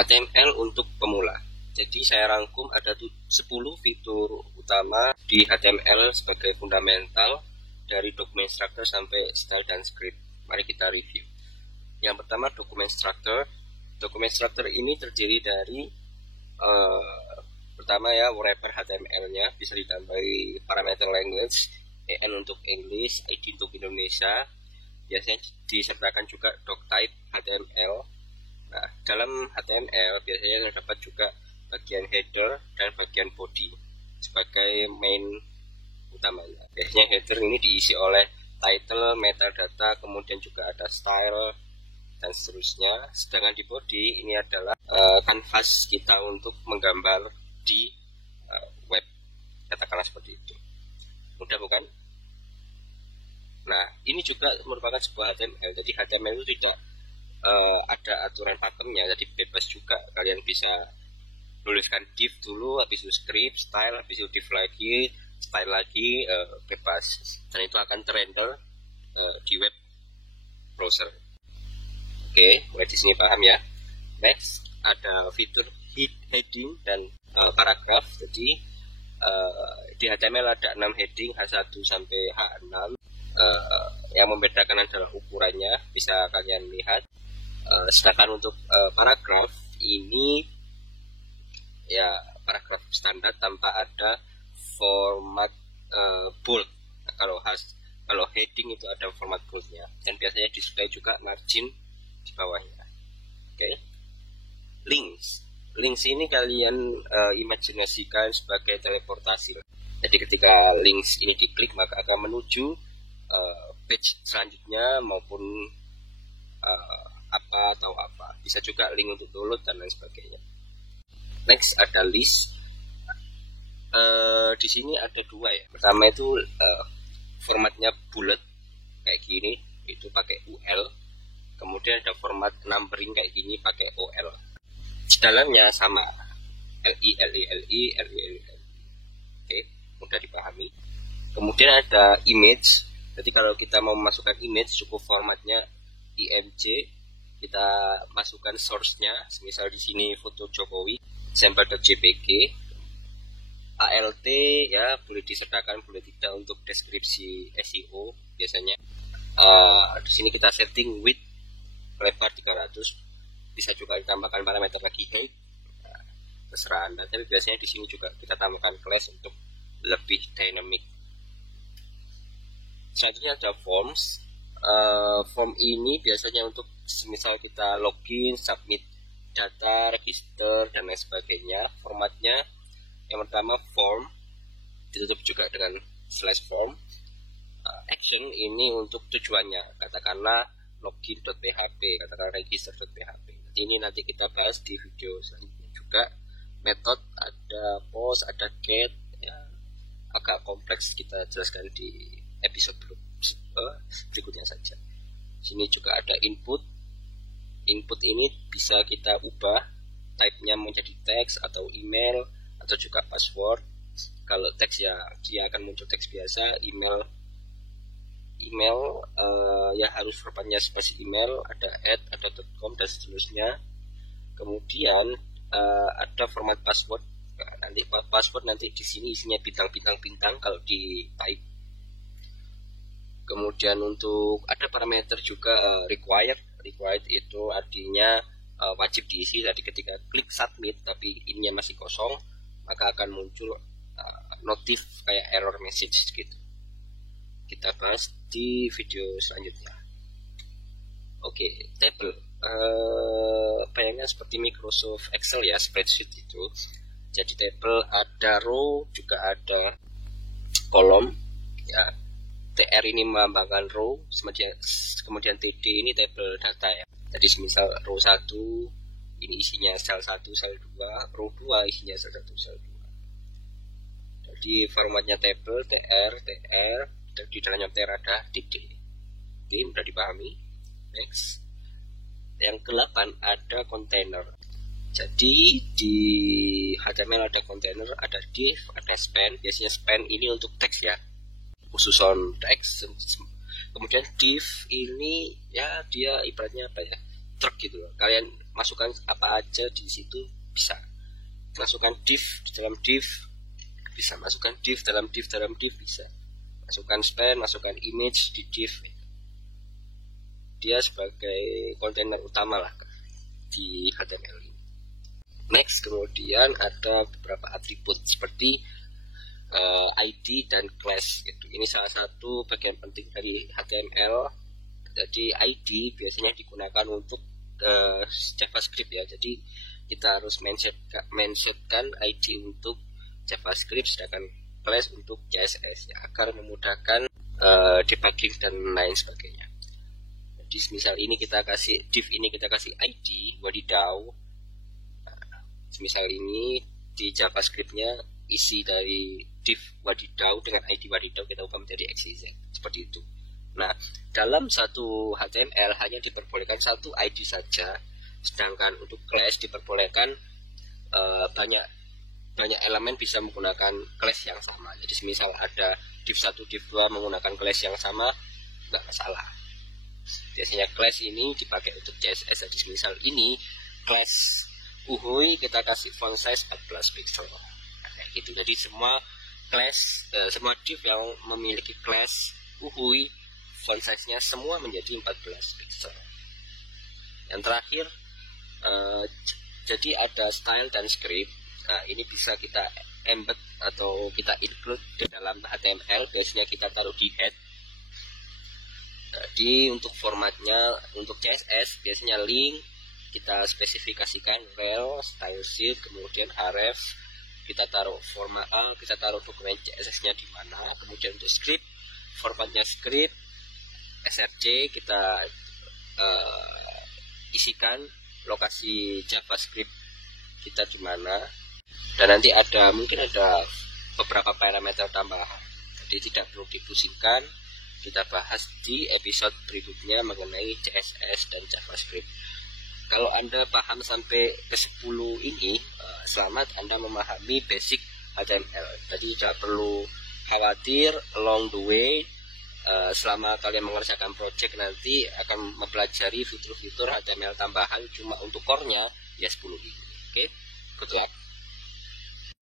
HTML untuk pemula. Jadi saya rangkum ada 10 fitur utama di HTML sebagai fundamental dari document structure sampai style dan script. Mari kita review. Yang pertama, document structure. Document structure ini terdiri dari pertama ya, wrapper HTML-nya bisa ditambahi parameter language, EN untuk English, ID untuk Indonesia. Biasanya disertakan juga doctype HTML. Nah, dalam HTML biasanya terdapat juga bagian header dan bagian body sebagai main utamanya. Biasanya header ini diisi oleh title, metadata, kemudian juga ada style dan seterusnya. Sedangkan di body ini adalah kanvas kita untuk menggambar di web, katakanlah seperti itu. Mudah bukan? Nah, ini juga merupakan sebuah HTML. Jadi HTML itu tidak ada aturan pakemnya, jadi bebas juga. Kalian bisa tuliskan div dulu, habis itu script, style, habis itu div lagi, style lagi, bebas. Dan itu akan terrender di web browser. Oke, mulai di sini paham ya. Next, ada fitur heading dan paragraf. Jadi di HTML ada 6 heading, H1 sampai H6. Yang membedakan adalah ukurannya, bisa kalian lihat. Sedangkan untuk paragraf ini ya paragraf standar tanpa ada format bold. Kalau heading itu ada format boldnya, dan biasanya disukai juga margin di bawahnya. Oke. Links ini kalian imajinasikan sebagai teleportasi. Jadi ketika links ini diklik maka akan menuju page selanjutnya maupun apa atau apa. Bisa juga link untuk download dan lain sebagainya. Next ada list. Di sini ada dua ya. Pertama itu formatnya bullet kayak gini, itu pakai UL. Kemudian ada format numbering kayak gini pakai OL. Di dalamnya sama, LI. Oke, mudah dipahami. Kemudian ada image. Jadi kalau kita mau memasukkan image cukup formatnya IMG. Kita masukkan source-nya, misal di sini foto Jokowi, sampel.jpg. ALT ya boleh disertakan, boleh tidak untuk deskripsi SEO biasanya. Di sini kita setting width lebar 300. Bisa juga ditambahkan parameter lagi height. Terserah Anda, tapi biasanya di sini juga kita tambahkan class untuk lebih dynamic. Selanjutnya ada forms. Form ini biasanya untuk semisal kita login, submit data, register dan lain sebagainya. Formatnya yang pertama form, ditutup juga dengan slash form. Action ini untuk tujuannya, katakanlah login.php, katakanlah register.php. Ini nanti kita bahas di video selanjutnya juga. Method ada post, ada get, ya, agak kompleks, kita jelaskan di episode berikutnya saja. Sini juga ada input. Input ini bisa kita ubah type-nya menjadi teks atau email atau juga password. Kalau teks ya dia akan muncul teks biasa. Email ya harus formatnya spasi email, ada @ ada .com dan seterusnya. Kemudian ada format password. Nah, nanti password nanti di sini isinya bintang kalau di type. Kemudian untuk ada parameter juga required itu artinya wajib diisi. Jadi ketika klik submit tapi ininya masih kosong, maka akan muncul notif kayak error message gitu. Kita bahas di video selanjutnya. Oke, table. Bayangnya seperti Microsoft Excel ya, spreadsheet itu. Jadi table ada row juga ada kolom ya. TR ini melambangkan row, kemudian TD ini table data ya. Jadi misal row 1 ini isinya sel 1, sel 2, row 2 isinya sel 1, sel 2. Jadi formatnya table, TR, dan di dalamnya TR ada TD. Ini mudah dipahami. Next. Yang ke-8 ada container. Jadi di HTML ada container, ada div, ada span. Biasanya span ini untuk teks ya, khususon teks. Kemudian div ini ya dia ibaratnya apa ya, truk gitu loh. Kalian masukkan apa aja di situ bisa. Masukkan div di dalam div bisa, masukkan div dalam div bisa, masukkan span, masukkan image di div. Dia sebagai kontainer utama lah di HTML ini. Next, kemudian ada beberapa atribut seperti ID dan class gitu. Ini salah satu bagian penting dari HTML. Jadi ID biasanya digunakan untuk JavaScript ya. Jadi kita harus mensetkan ID untuk JavaScript, sedangkan class untuk CSS ya, agar memudahkan debugging dan lain sebagainya. Jadi misal ini kita kasih div, ini kita kasih ID wadidaw. Misal ini di JavaScript-nya isi dari div wadidaw dengan ID wadidaw kita ubah menjadi XYZ seperti itu. Nah, dalam satu HTML hanya diperbolehkan satu ID saja, sedangkan untuk class diperbolehkan banyak elemen bisa menggunakan class yang sama. Jadi misal ada div 1, div 2 menggunakan class yang sama, nggak masalah. Biasanya class ini dipakai untuk CSS. Jadi misal ini class uhuy, kita kasih font size 14 pixel gitu. Jadi semua class, semua div yang memiliki class uhuy, font size-nya semua menjadi 14 pixel. Yang terakhir, jadi ada style dan script. Nah, ini bisa kita embed atau kita include di dalam HTML. Biasanya kita taruh di head. Jadi untuk formatnya, untuk CSS biasanya link kita spesifikasikan rel, style sheet, kemudian href, kita taruh format A, kita taruh dokumen CSS-nya di mana. Kemudian untuk script, formatnya script, src kita isikan lokasi JavaScript kita di mana. Dan nanti mungkin ada beberapa parameter tambahan. Jadi tidak perlu dipusingkan. Kita bahas di episode berikutnya mengenai CSS dan JavaScript. Kalau Anda paham sampai ke 10 ini, selamat, Anda memahami basic HTML. Jadi tidak perlu khawatir along the way. Selama kalian mengerjakan project nanti akan mempelajari fitur-fitur HTML tambahan, cuma untuk core-nya ya 10 ini. Oke, good luck.